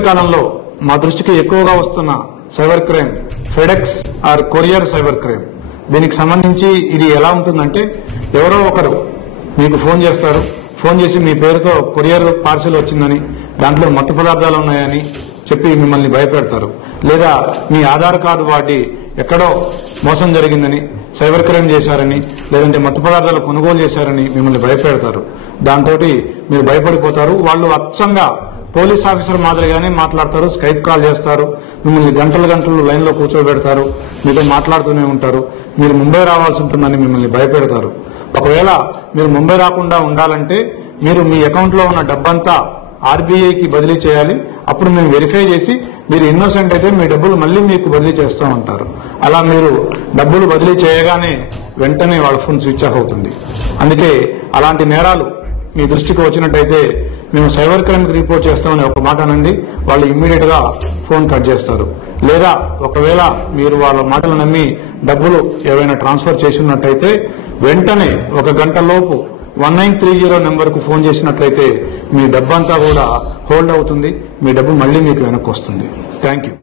ఇటీవలి కాలంలో మా దృష్టికి ఎక్కువగా వస్తున్న cyber crime FedEx or courier cyber crime. దీనికి సంబంధించి ఇది ఎలా ఉంటుందంటే, ఎవరో ఒకరు మీకు ఫోన్ చేస్తారు. ఫోన్ చేసి మీ పేరుతో కొరియర్ పార్సిల్ వచ్చిందని, దాంట్లో మత్తు పదార్థాలు ఉన్నాయని చెప్పి మిమ్మల్ని భయపెడతారు. లేదా మీ ఆధార్ కార్డు వాడి ఎక్కడో మోసం జరిగిందని, సైబర్ క్రైమ్ చేశారని, లేదంటే మత్తు పదార్థాలు కొనుగోలు చేశారని మిమ్మల్ని భయపెడతారు. దాంతో మీరు భయపడిపోతారు. వాళ్ళు అచ్చంగా పోలీస్ ఆఫీసర్ మాదిరిగానే మాట్లాడతారు. స్కైప్ కాల్ చేస్తారు. మిమ్మల్ని గంటలు లైన్లో కూర్చోబెడతారు. మీతో మాట్లాడుతూనే ఉంటారు. మీరు ముంబై రావాల్సి ఉంటుందని మిమ్మల్ని భయపెడతారు. ఒకవేళ మీరు ముంబై రాకుండా ఉండాలంటే మీరు మీ అకౌంట్లో ఉన్న డబ్బంతా ఆర్బీఐకి బదిలీ చేయాలి. అప్పుడు మేము వెరిఫై చేసి మీరు ఇన్నోసెంట్ అయితే మీ డబ్బులు మళ్ళీ మీకు బదిలీ చేస్తూ ఉంటారు. అలా మీరు డబ్బులు బదిలీ చేయగానే వెంటనే వాళ్ళ ఫోన్ స్విచ్ ఆఫ్ అవుతుంది. అందుకే అలాంటి నేరాలు మీ దృష్టికి వచ్చినట్టయితే మేము సైబర్ క్రైమ్కి రిపోర్ట్ చేస్తామని ఒక మాట అనండి. వాళ్ళు ఇమ్మీడియట్ గా ఫోన్ కట్ చేస్తారు. లేదా ఒకవేళ మీరు వాళ్ళ మాటలు నమ్మి డబ్బులు ఏవైనా ట్రాన్స్ఫర్ చేసి ఉన్నట్టయితే వెంటనే 1 గంట లోపు 1930 నెంబర్కు ఫోన్ చేసినట్లయితే మీ డబ్బంతా కూడా హోల్డ్ అవుతుంది. మీ డబ్బు మళ్ళీ మీకు వెనక్కి వస్తుంది. Thank you.